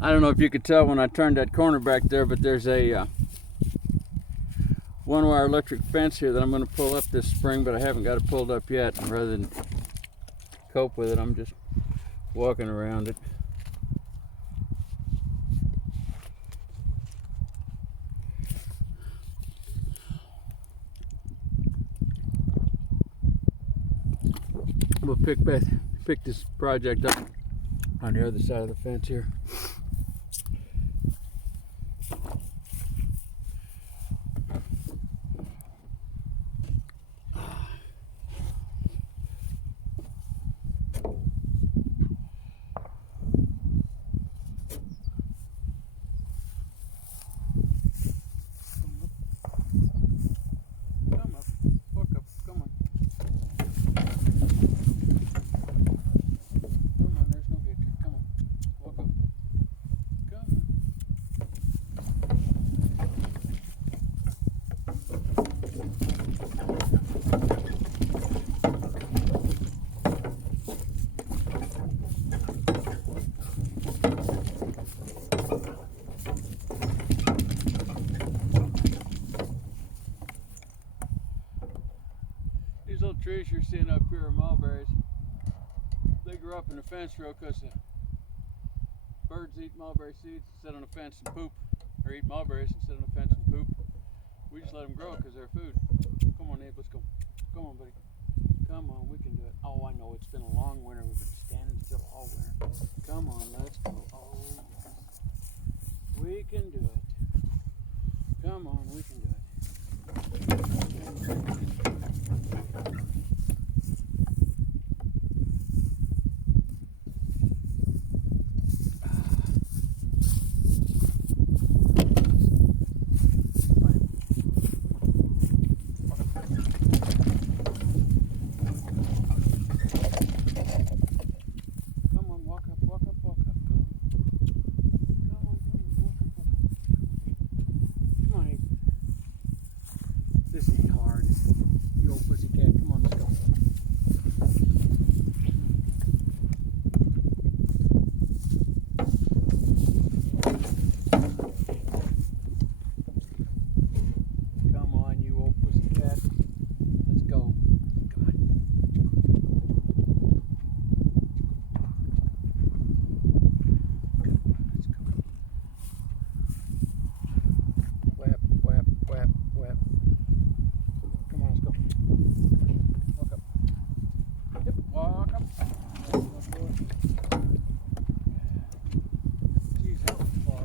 I don't know if you could tell when I turned that corner back there, but there's a one-wire electric fence here that I'm going to pull up this spring, but I haven't got it pulled up yet. And rather than cope with it, I'm just walking around it. We'll pick this project up on the other side of the fence here. These little trees you're seeing up here are mulberries. They grew up in the fence row because the birds eat mulberry seeds and sit on the fence and poop, or eat mulberries and sit on the fence and poop. We just let them grow because they're food. Come on, Abe, let's go. Come on, buddy. Come on, we can do it. Oh, I know, it's been a long winter. We've been standing still all winter. Come on, let's go. Oh, we can do it. Come on, we can do it. This ain't hard. You old pussycat. Come on, let's go. Come on, you old pussycat. Let's go. Come on. Let's go. Whap, whap, whap, whap. Come on, let's go. Walk up. Yep, walk up. Let's go. Geez, that was far.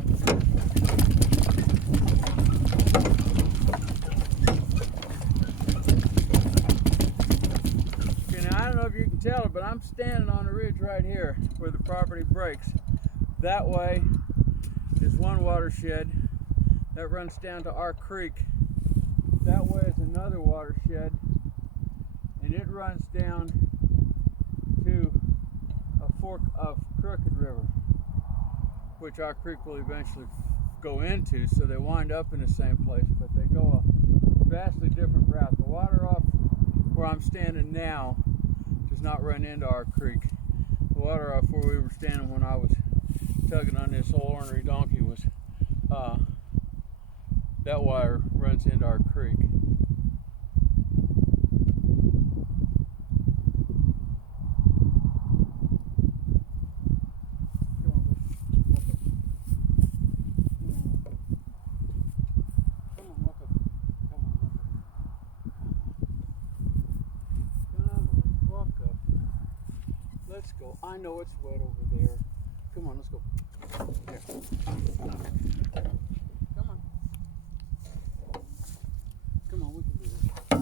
Okay, now I don't know if you can tell it, but I'm standing on a ridge right here where the property breaks. That way is one watershed that runs down to our creek. That way is another watershed, and it runs down to a fork of Crooked River, which our creek will eventually go into, so they wind up in the same place, but they go a vastly different route. The water off where I'm standing now does not run into our creek. The water off where we were standing when I was tugging on this old ornery donkey was that wire runs into our creek. Let's go. I know it's wet over there. Come on, let's go. There. Come on. Come on, we can do this. Come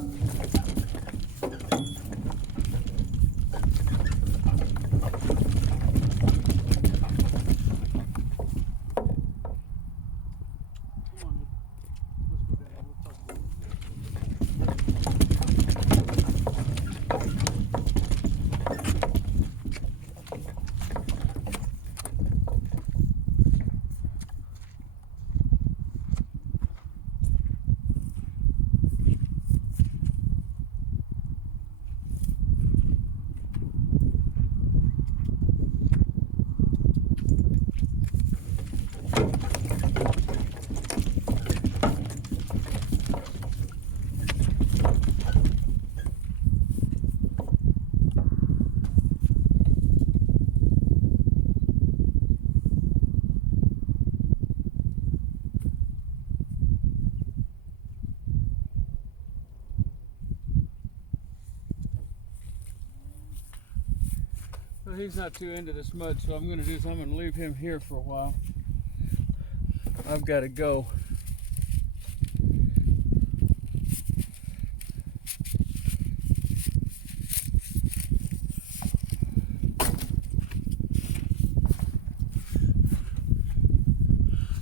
on, let's go down. We'll talk about it. he's not too into this mud, so I'm going to do is I'm going to leave him here for a while. I've got to go.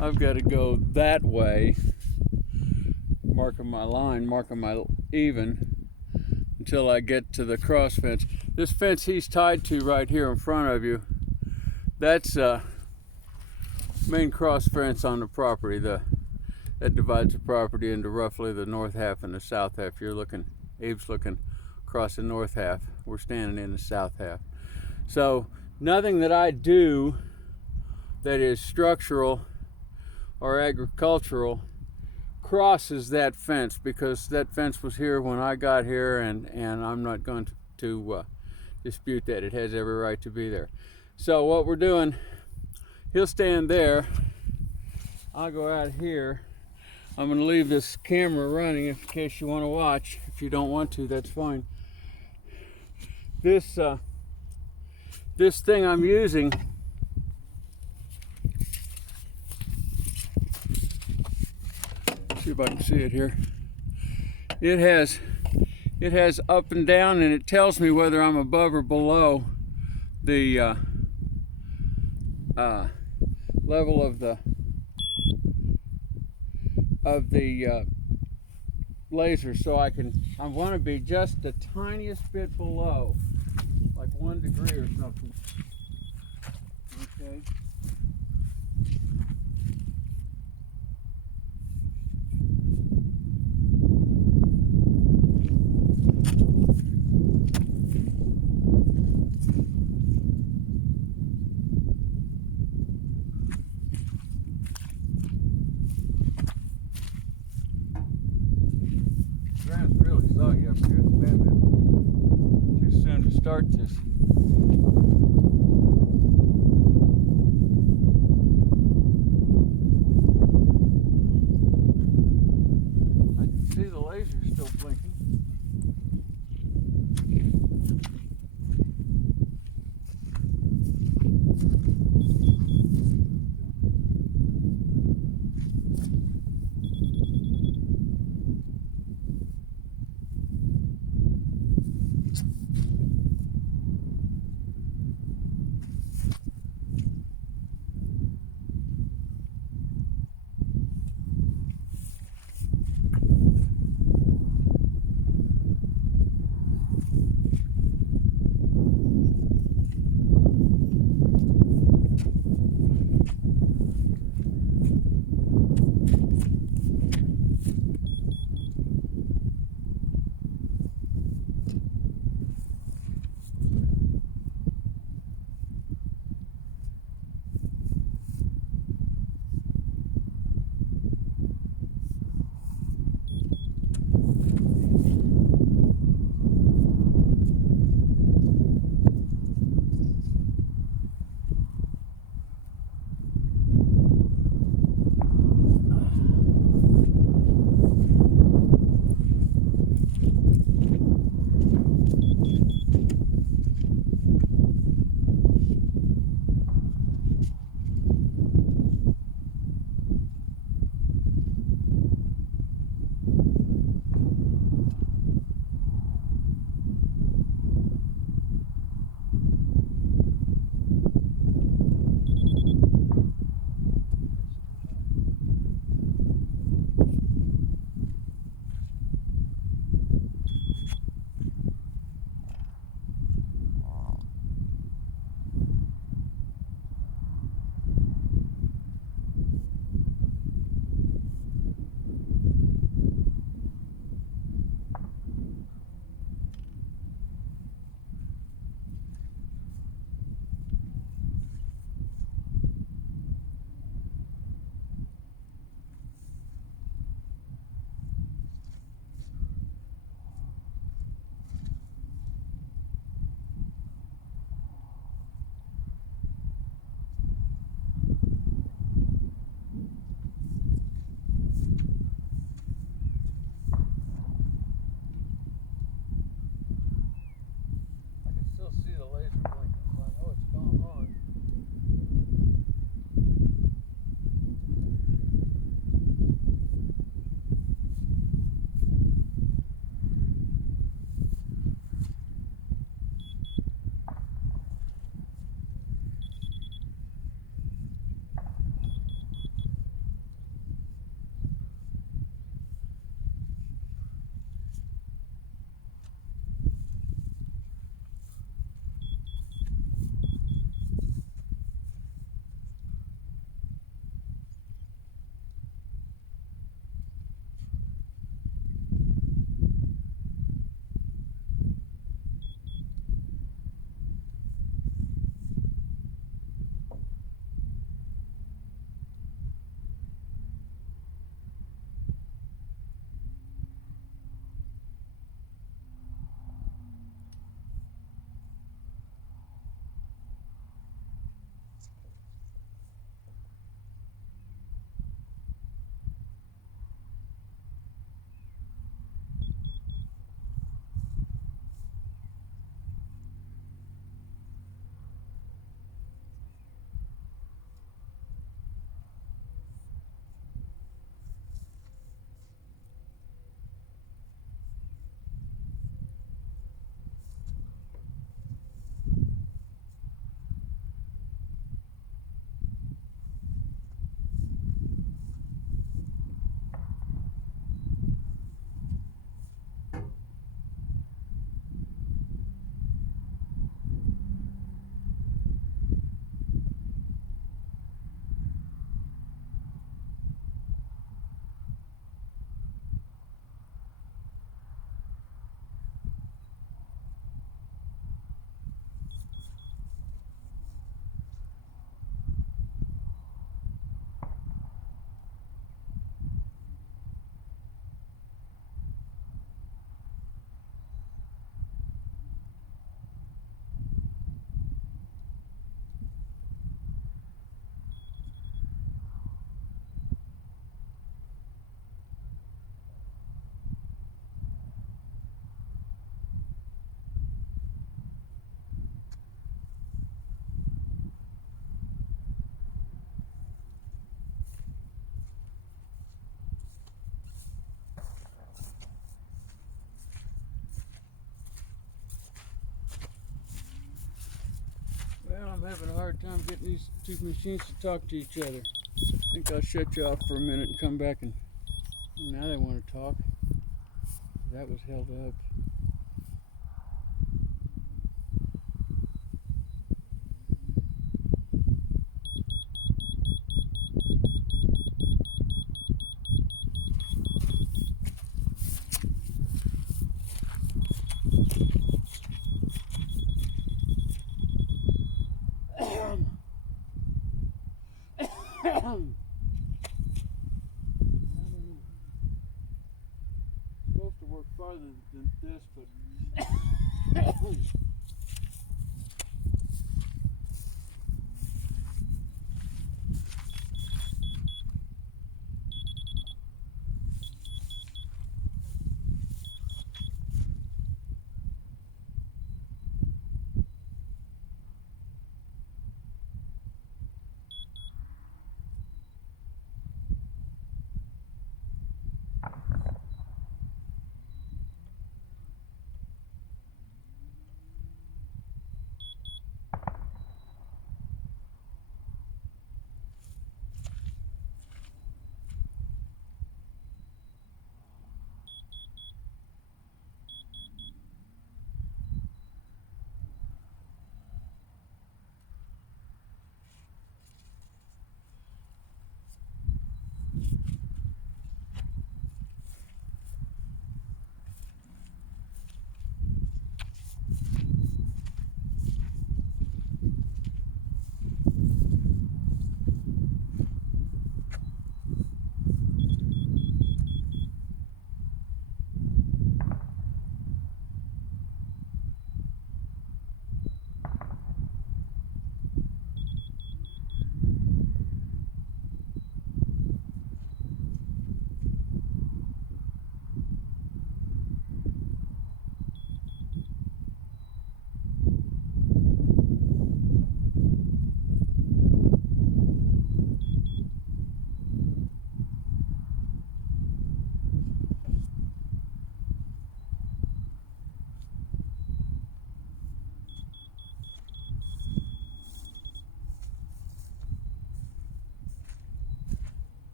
I've got to go that way, marking my line, marking my even, until I get to the cross fence. This fence he's tied to right here in front of you, that's main cross fence on the property. That divides the property into roughly the north half and the south half. You're looking, Abe's looking across the north half. We're standing in the south half. So nothing that I do that is structural or agricultural crosses that fence, because that fence was here when I got here, and I'm not going to dispute that. It has every right to be there. So what we're doing, he'll stand there, I'll go out here. I'm going to leave this camera running in case you want to watch. If you don't want to, that's fine. This thing I'm using, see if I can see it here. It has up and down, and it tells me whether I'm above or below the level of the laser. So I want to be just the tiniest bit below, like 1 degree or something. Okay. Ground's really soggy up here. It's been too soon to start this. I can see the laser still blinking. having a hard time getting these two machines to talk to each other. I think I'll shut you off for a minute and come back, and now they want to talk. That was held up. I don't know. It's supposed to work farther than this, but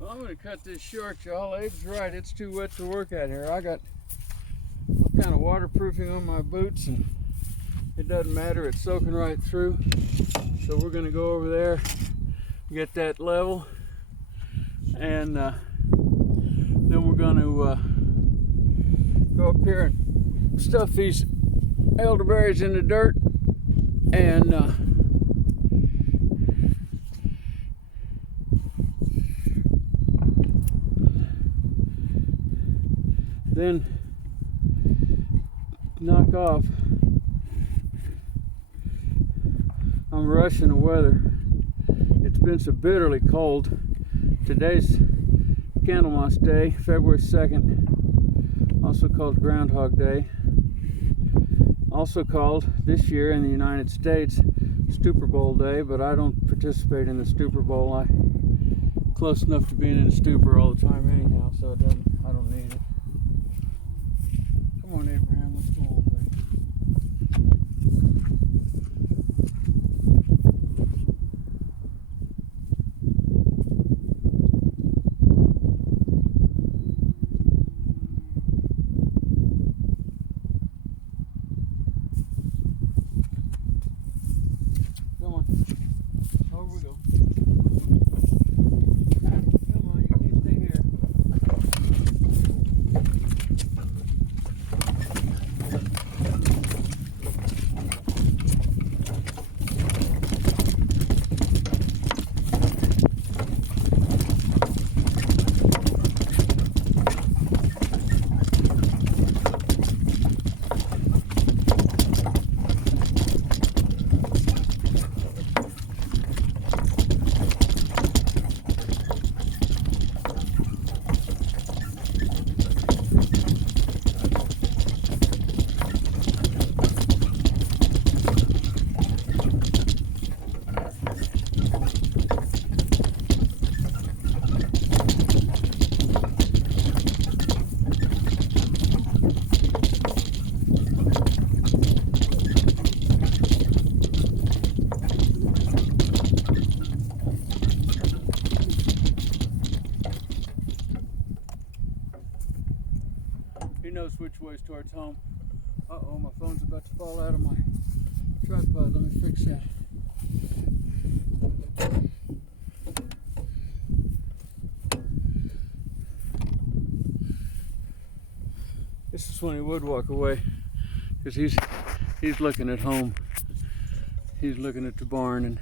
well, I'm going to cut this short, y'all. Abe's right. It's too wet to work out here. I got all kind of waterproofing on my boots, and it doesn't matter. It's soaking right through. So we're going to go over there, get that level, and then we're going to go up here and stuff these elderberries in the dirt, and then knock off. I'm rushing the weather. It's been so bitterly cold. Today's Candlemas Day, February 2nd, also called Groundhog Day. Also called, this year in the United States, Super Bowl Day, but I don't participate in the Super Bowl. I'm close enough to being in a stupor all the time anyhow, so I don't need it. Come on, Abraham, let's go on, buddy. Come on. Over we go. Come on, you can't stay here. He knows which way's towards home. Uh-oh, my phone's about to fall out of my tripod. Let me fix that. This is when he would walk away, because he's looking at home. He's looking at the barn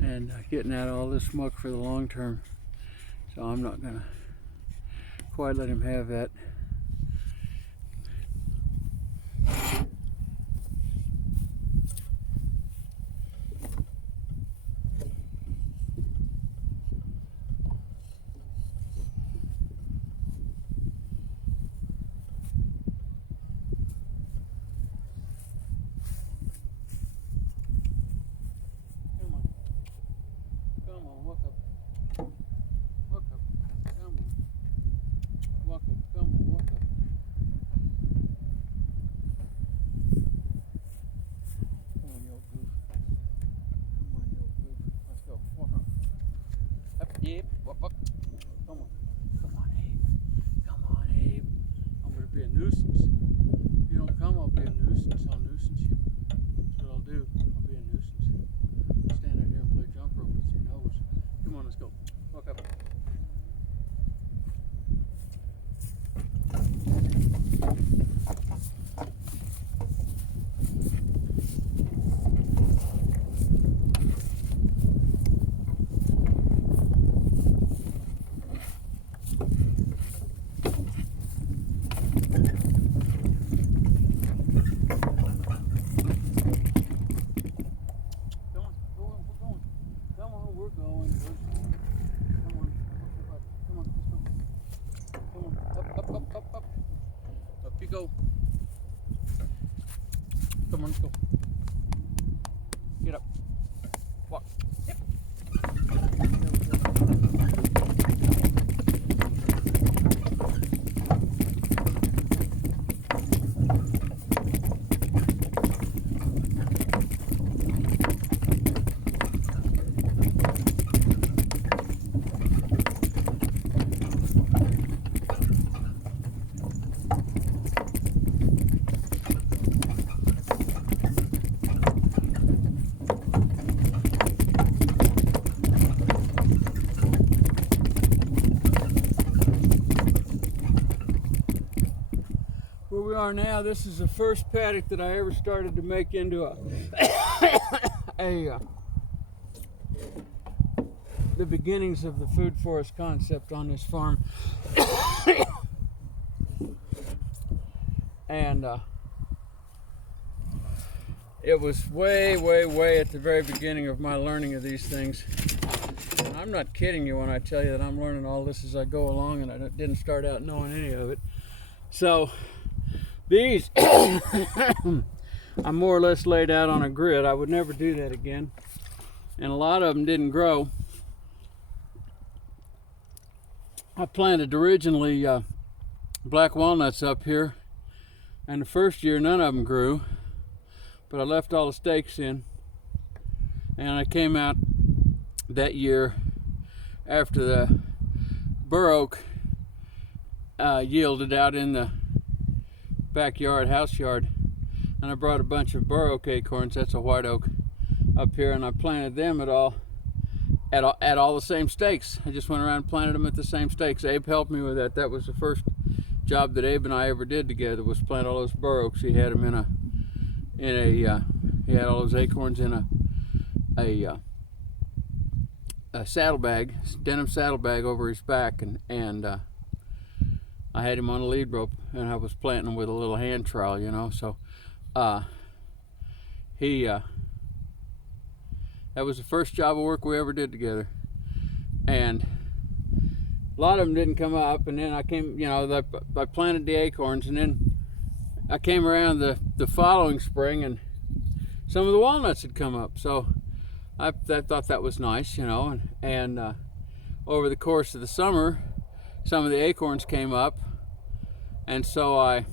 and getting out all this muck for the long term. So I'm not gonna quite let him have that. Yep, up. Come on, Abe. Come on, Abe. I'm gonna be a nuisance. If you don't come, I'll be a nuisance. I'll nuisance you. That's what I'll do. I'll be a nuisance. I'll stand out here and play jump rope with your nose. Come on, let's go. Walk up. We're going. Come on, let's go. Come on, up. Up you go. Come on, let's go. Get up. Walk. Yep. Where we are now, this is the first paddock that I ever started to make into the beginnings of the food forest concept on this farm. And it was way at the very beginning of my learning of these things. And I'm not kidding you when I tell you that I'm learning all this as I go along, and I didn't start out knowing any of it. So these I'm more or less laid out on a grid. I would never do that again. And a lot of them didn't grow. I planted originally black walnuts up here, and the first year none of them grew, but I left all the stakes in, and I came out that year after the bur oak yielded out in the backyard, house yard, and I brought a bunch of bur oak acorns, that's a white oak, up here, and I planted them at all the same stakes. I just went around and planted them at the same stakes. Abe helped me with that. That was the first job that Abe and I ever did together, was plant all those bur oaks. He had them he had all those acorns in a saddlebag, denim saddlebag over his back, and I had him on a lead rope, and I was planting them with a little hand trowel, you know. So that was the first job of work we ever did together, and a lot of them didn't come up. And then I came, you know, I planted the acorns, and then I came around the following spring, and some of the walnuts had come up. So I thought that was nice, you know, and over the course of the summer, some of the acorns came up, and so I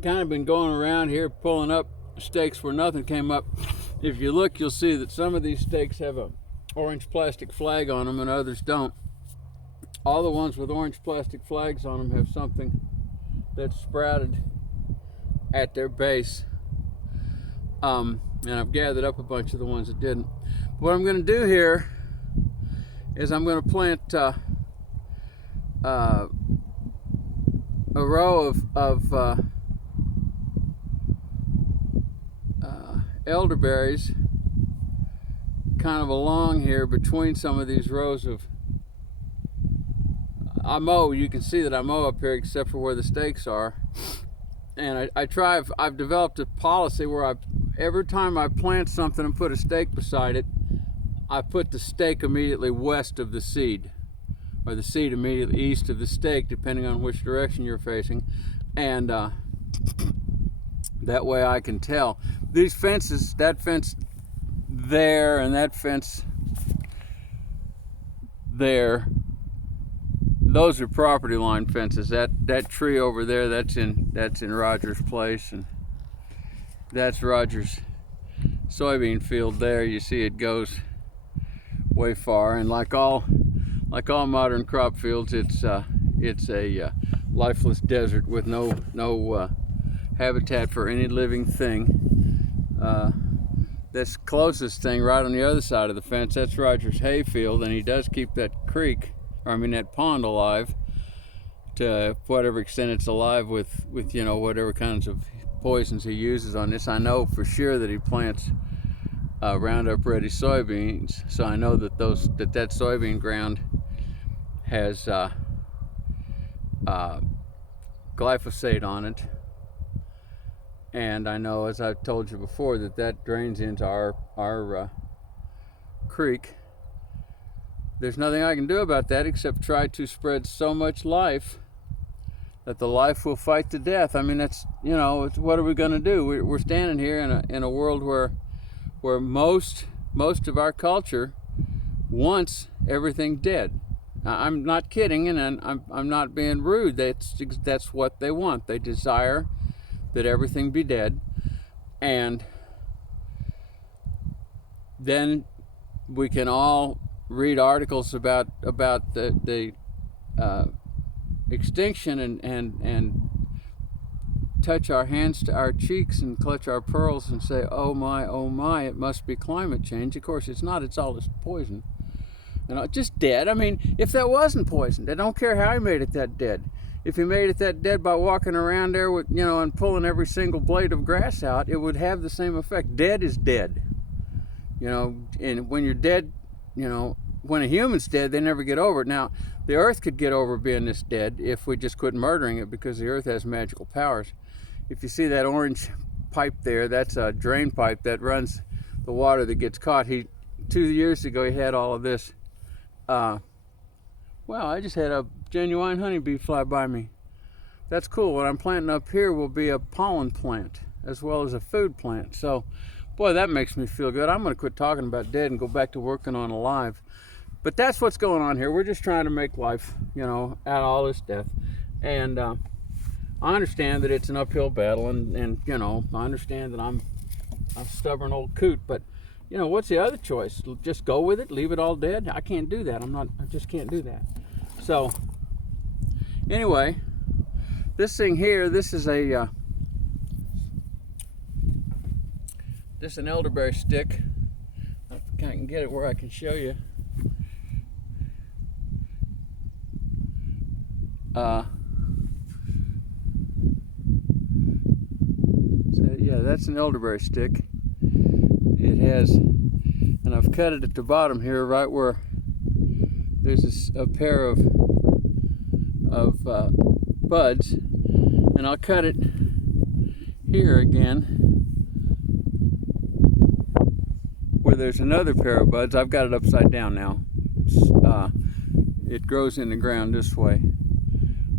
kind of been going around here pulling up stakes where nothing came up. If you look, you'll see that some of these stakes have a orange plastic flag on them and others don't. all the ones with orange plastic flags on them have something that's sprouted at their base. And I've gathered up a bunch of the ones that didn't. What I'm going to do here is I'm going to plant a row of elderberries kind of along here between some of these rows of. I mow, you can see that I mow up here except for where the stakes are. And I've developed a policy where every time I plant something and put a stake beside it, I put the stake immediately west of the seed, or the seed immediately east of the stake, depending on which direction you're facing. And that way I can tell. These fences, that fence there and that fence there, those are property line fences. That tree over there, that's in Roger's place, and that's Roger's soybean field there. You see it goes way far, and like all modern crop fields, it's a lifeless desert with no habitat for any living thing. This closest thing right on the other side of the fence, that's Roger's hay field, and he does keep that creek, or I mean that pond, alive to whatever extent it's alive with whatever kinds of poisons he uses on this. I know for sure that he plants Roundup Ready soybeans, so I know that that soybean ground has glyphosate on it. And I know, as I've told you before, that drains into our creek. There's nothing I can do about that except try to spread so much life that the life will fight to death. I mean, that's, it's, what are we going to do? We're standing here in a world where most of our culture wants everything dead. I'm not kidding, and I'm not being rude. That's what they want. They desire that everything be dead, and then we can all read articles about the extinction and touch our hands to our cheeks and clutch our pearls and say, oh my, it must be climate change. Of course it's not. It's all this poison, just dead. I mean, if that wasn't poisoned, I don't care how he made it that dead. If he made it that dead by walking around there with, and pulling every single blade of grass out, it would have the same effect. Dead is dead. And when you're dead, when a human's dead, they never get over it. Now, the earth could get over being this dead if we just quit murdering it, because the earth has magical powers. If you see that orange pipe there, that's a drain pipe that runs the water that gets caught. 2 years ago, he had all of this. Wow, I just had a genuine honeybee fly by me. That's cool. What I'm planting up here will be a pollen plant as well as a food plant. So, boy, that makes me feel good. I'm going to quit talking about dead and go back to working on alive. But that's what's going on here. We're just trying to make life, out of all this death. And I understand that it's an uphill battle, and I understand that I'm a stubborn old coot, but what's the other choice? Just go with it, leave it all dead? I can't do that. I just can't do that. So anyway, this thing here, this is an elderberry stick. I can get it where I can show you. So yeah, that's an elderberry stick. It has, and I've cut it at the bottom here, right where there's a pair of buds, and I'll cut it here again where there's another pair of buds. I've got it upside down now. It grows in the ground this way.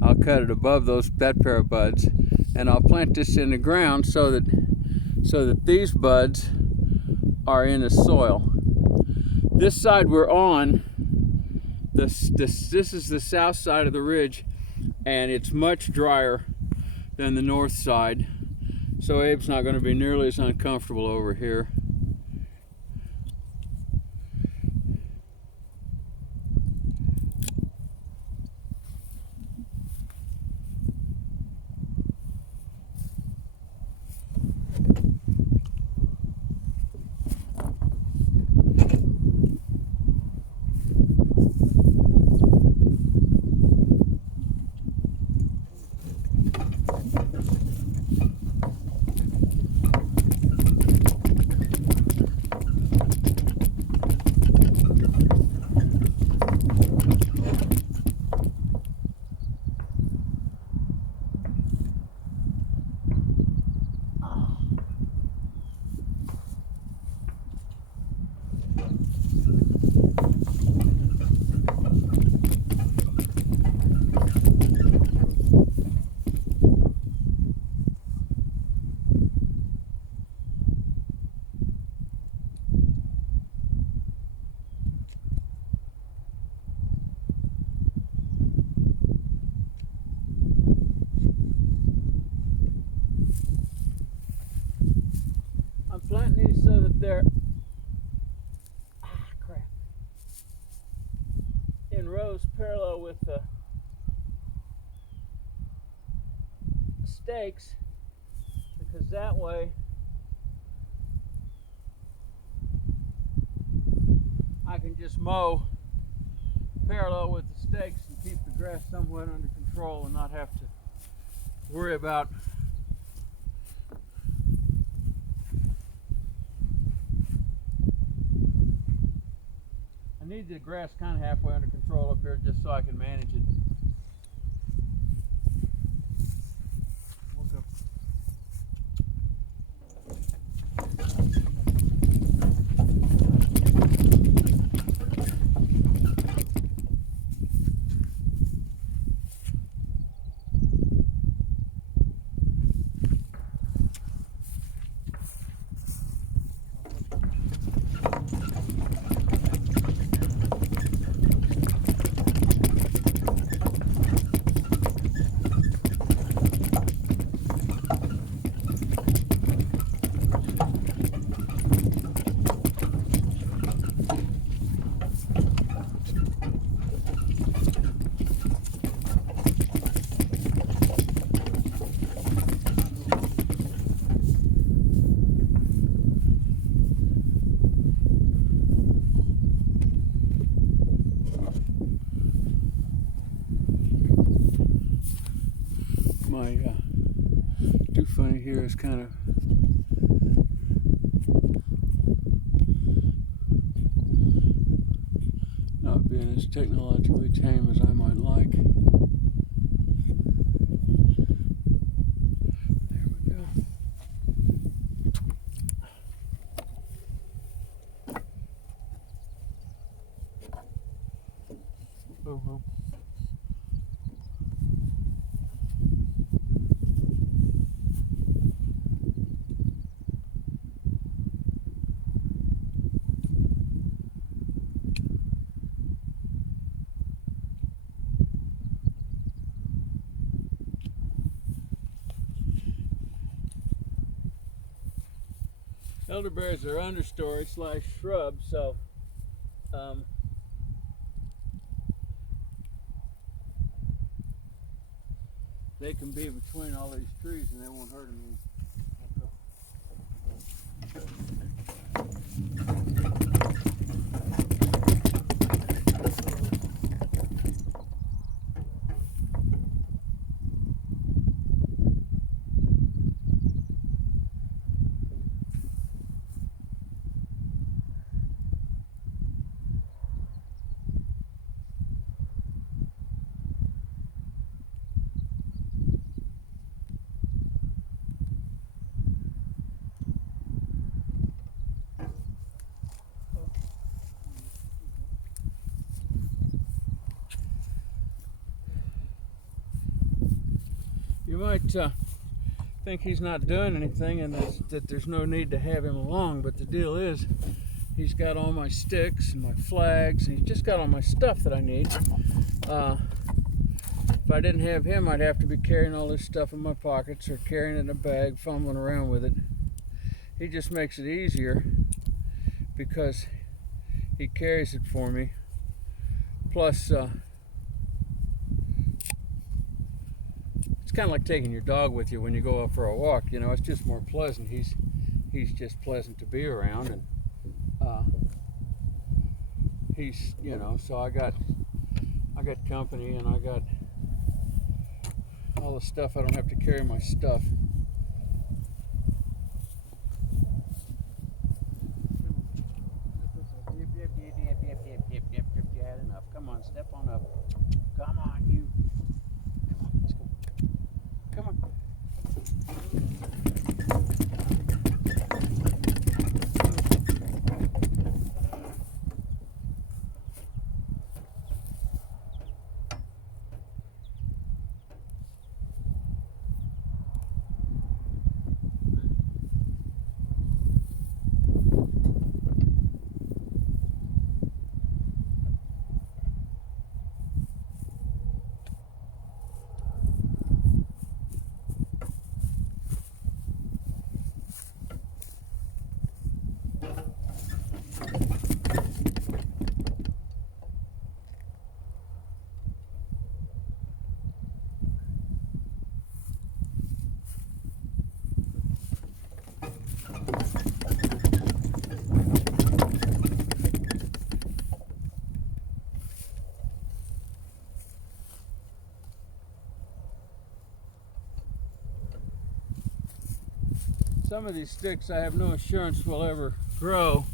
I'll cut it above that pair of buds, and I'll plant this in the ground so that these buds are in the soil. This side we're on, this is the south side of the ridge, and it's much drier than the north side, so Abe's not going to be nearly as uncomfortable over here. they're crap, in rows parallel with the stakes, because that way I can just mow parallel with the stakes and keep the grass somewhat under control and not have to worry about I need the grass kind of halfway under control up here just so I can manage it. My dew funny here is kind of not being as technologically tame as I might like. There we go. Oh. Elderberries are understory slash shrub, so they can be between all these trees and they won't hurt them any. You might think he's not doing anything and that there's no need to have him along, but the deal is he's got all my sticks and my flags, and he's just got all my stuff that I need. If I didn't have him, I'd have to be carrying all this stuff in my pockets or carrying it in a bag, fumbling around with it. He just makes it easier because he carries it for me. Plus, it's kind of like taking your dog with you when you go out for a walk. You know, it's just more pleasant. He's just pleasant to be around, and he's, you know, so I got company, and I got all the stuff. I don't have to carry my stuff. You had enough. Come on, step on up. Come on, you. Come on, let's go. Come on. Some of these sticks I have no assurance will ever grow,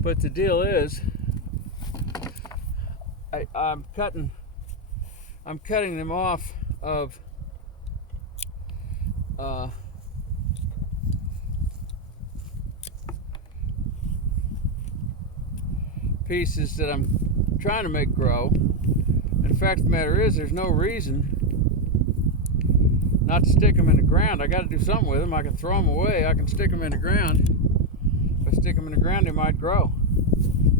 but the deal is I'm cutting them off of pieces that I'm trying to make grow. And the fact of the matter is, there's no reason not to stick them in the ground. I got to do something with them. I can throw them away. I can stick them in the ground. If I stick them in the ground, they might grow.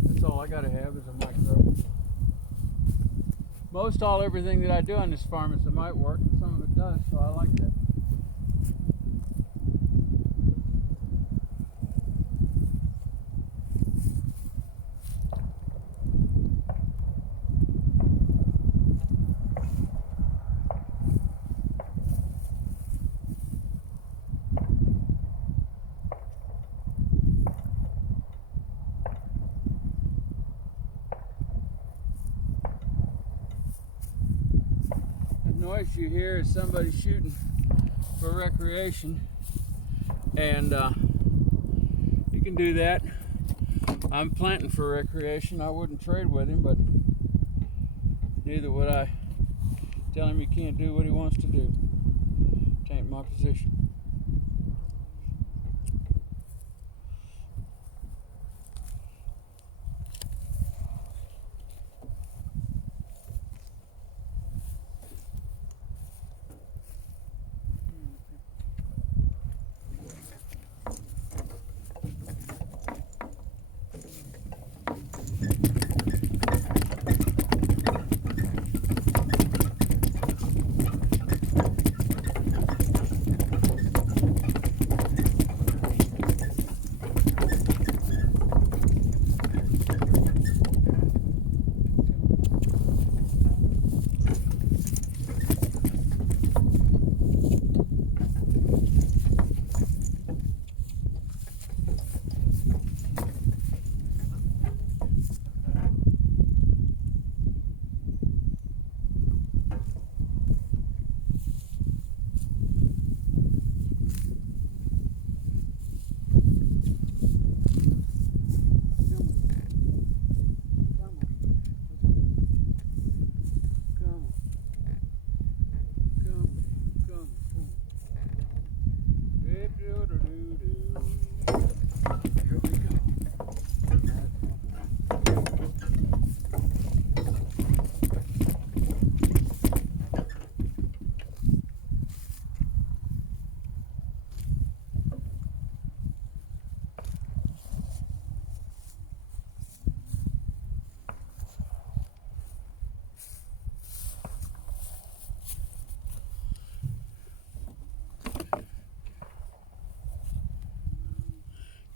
That's all I got to have is a might grow. Most everything that I do on this farm is a might work, and some of it does, so I like that. Noise you hear is somebody shooting for recreation, and you can do that. I'm planting for recreation. I wouldn't trade with him, but neither would I tell him he can't do what he wants to do. It ain't my position.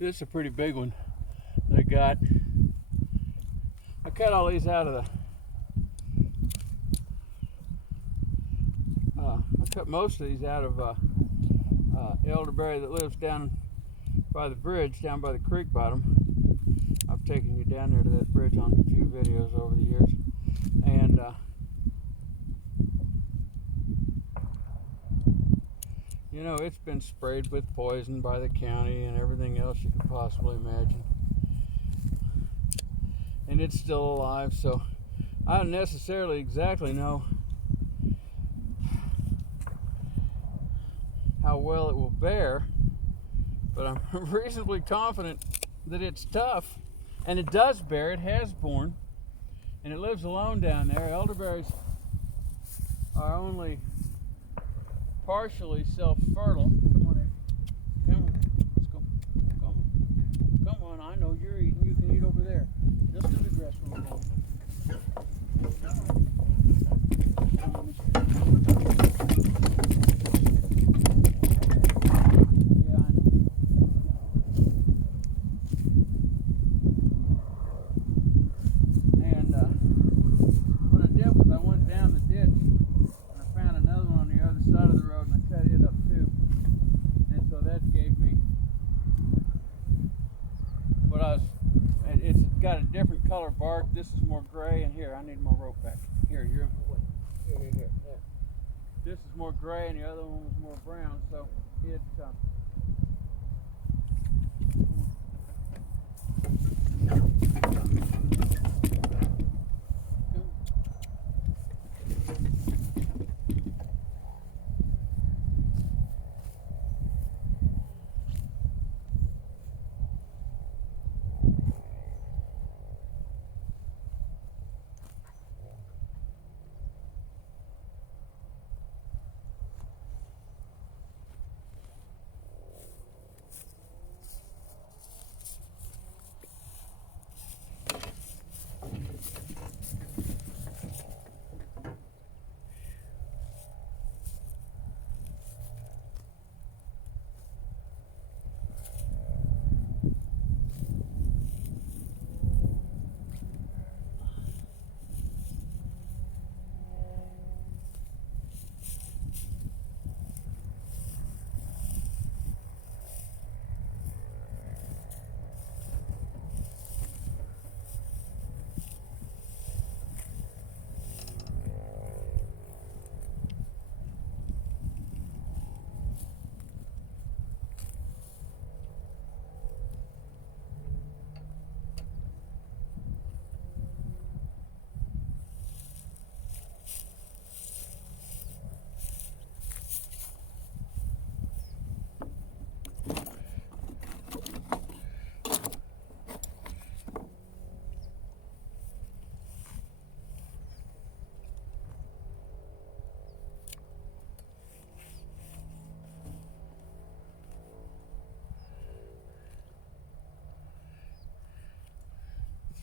This is a pretty big one that I got. I cut all these out of the I cut most of these out of elderberry that lives down by the bridge, down by the creek bottom. I've taken you down there to that bridge on a few videos over the years, and you know, it's been sprayed with poison by the county and everything else you could possibly imagine. And it's still alive, so I don't necessarily exactly know how well it will bear, but I'm reasonably confident that it's tough. And it does bear, it has borne, and it lives alone down there. Elderberries are only partially self-fertile. Come on, Amy. Come on. Let's go. Come on. Come on. I know you're eating. You can eat over there. Just in the grass where we're going. Yeah, I know. And what I did was I went down the ditch and I found another one on the other side of the road, and I cut it up too. And so that gave me what I was. It's got a different color bark. This is more gray, and here I need my rope back. Here, you're in the way. Here. This is was more gray and the other one was more brown, so he had to come.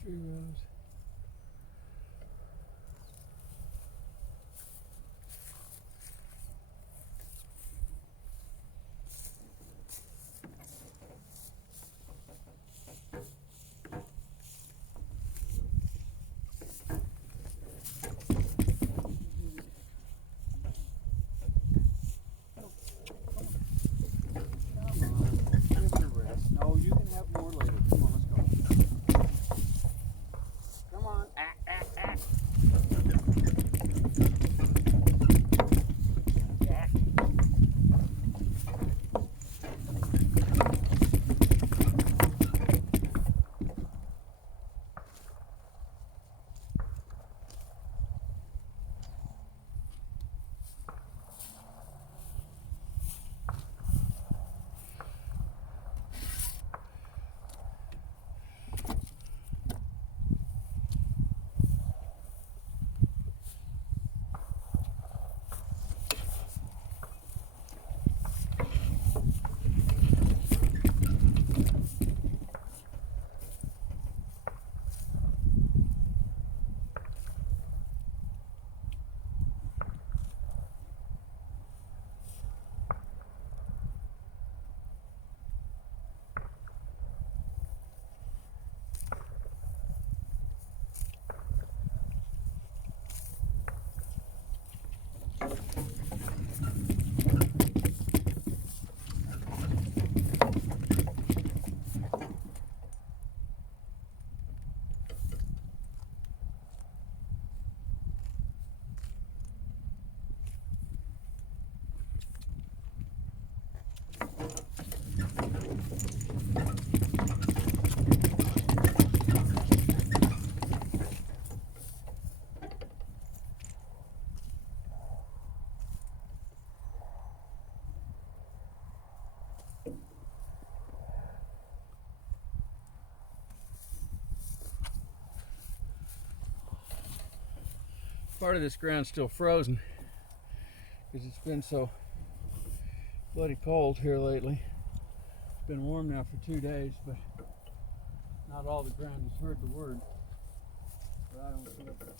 Tree rows. No, you can have more later. Come on, let's go. Come on. Part of this ground's still frozen because it's been so bloody cold here lately. It's been warm now for 2 days, but not all the ground has heard the word. But I don't see it.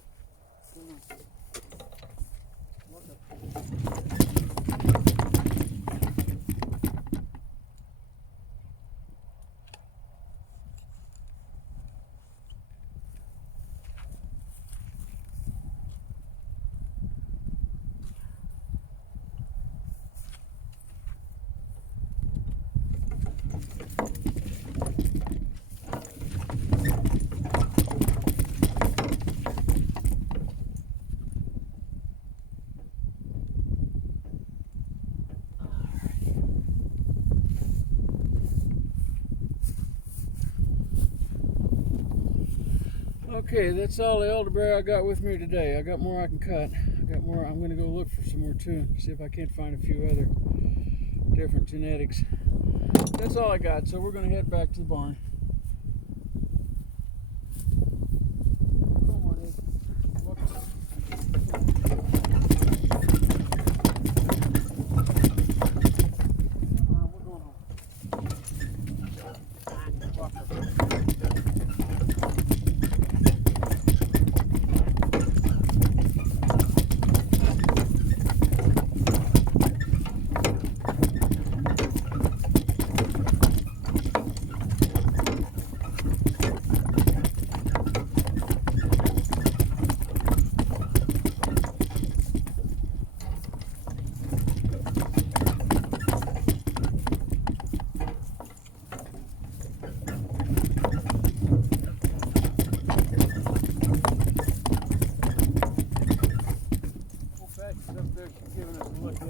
Okay, that's all the elderberry I got with me today. I got more I can cut. I got more. I'm going to go look for some more too. See if I can't find a few other different genetics. That's all I got. So we're going to head back to the barn. Come on, Ed. Look. Come on, we're going home. Walk up. Up there, she's giving us a look at.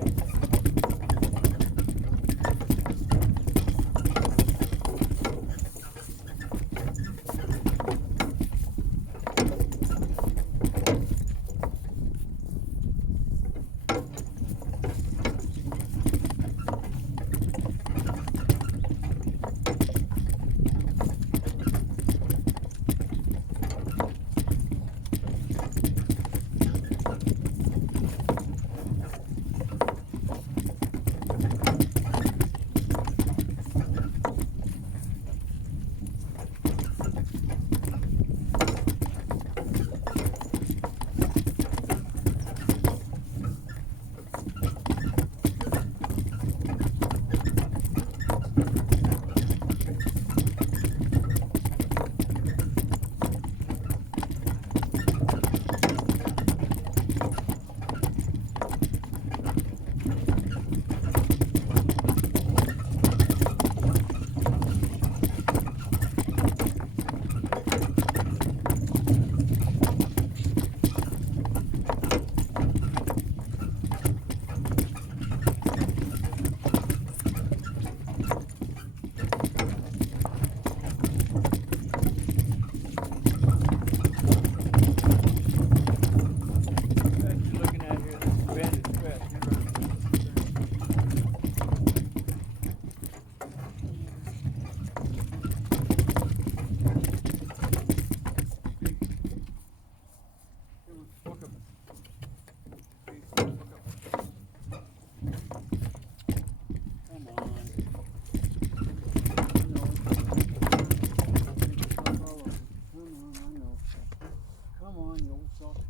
Come on, you old salt.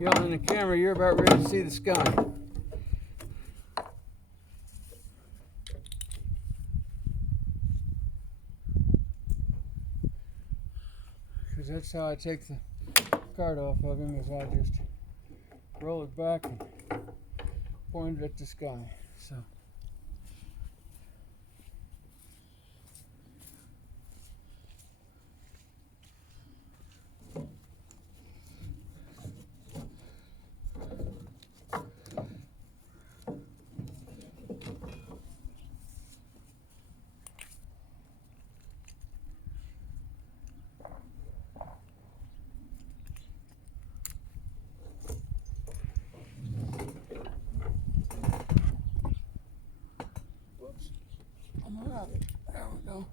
Y'all in the camera, you're about ready to see the sky. Because that's how I take the card off of him, is I just roll it back and point it at the sky. So. Got it. There we go.